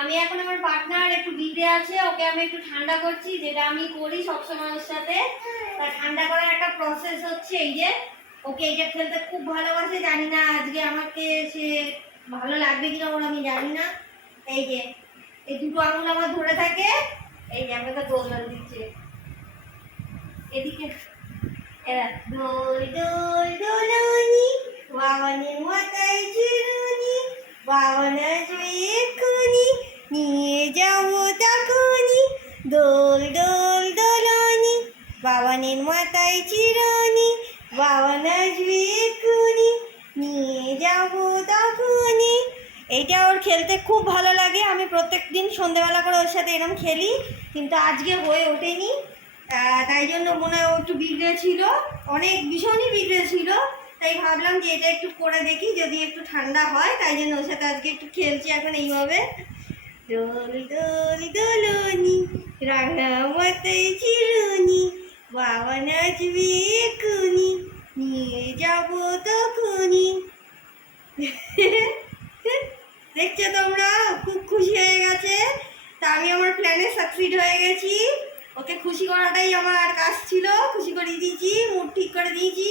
আমি এখন আমার পার্টনার একটু বিদে আছে, ওকে আমি একটু ঠান্ডা করছি, যেটা আমি করি সবসময় ওর সাথে। তা ঠান্ডা করার একটা প্রসেস হচ্ছে এই যে, ওকে এটা খেলতে খুব ভালোবাসে, জানি না আজকে আমাকে সে ভালো লাগবে কিনা ওর আমি জানি না। এই যে এই দুটো আঙুল আমার ধরে থাকে, এই যে আমাকে দোলনা দিচ্ছে এদিকে। এরা দোল দোল দোলনি, বাবানের মাথায় চিরুনি, বাবান আসবে এক্ষুনি, নিয়ে যাবো তখনই। দোল দোল দোলনি, বাবানের মাথায় চিরুনি, বাবান আসবে এক্ষুনি, নিয়ে যাবো তখনই। এইটা ওর খেলতে খুব ভালো লাগে। আমি প্রত্যেক দিন সন্ধেবেলা করে ওর সাথে এরকম খেলি, কিন্তু আজকে হয়ে ওঠেনি। তাই জন্য মনে হয় ও একটু বিগড়ে ছিল, অনেক ভীষণই বিগড়ে ছিল। তাই ভাবলাম যে এটা একটু করে দেখি, যদি একটু ঠান্ডা হয়। তাই জন্য ওর সাথে আজকে একটু খেলছি এখন এইভাবে। দোল দোল দোলনি, রাঙা মাথায় চিরুনি, বাবা নাচবে এক্ষুনি, নিয়ে যাবো তখনই। দেখছো তোমরা, খুব খুশি হয়ে গেছে। তা আমি আমার প্ল্যানে সাকসিড হয়ে গেছি। ওকে খুশি করাটাই আমার কাজ ছিল, খুশি করে দিয়েছি, মুড ঠিক করে দিয়েছি।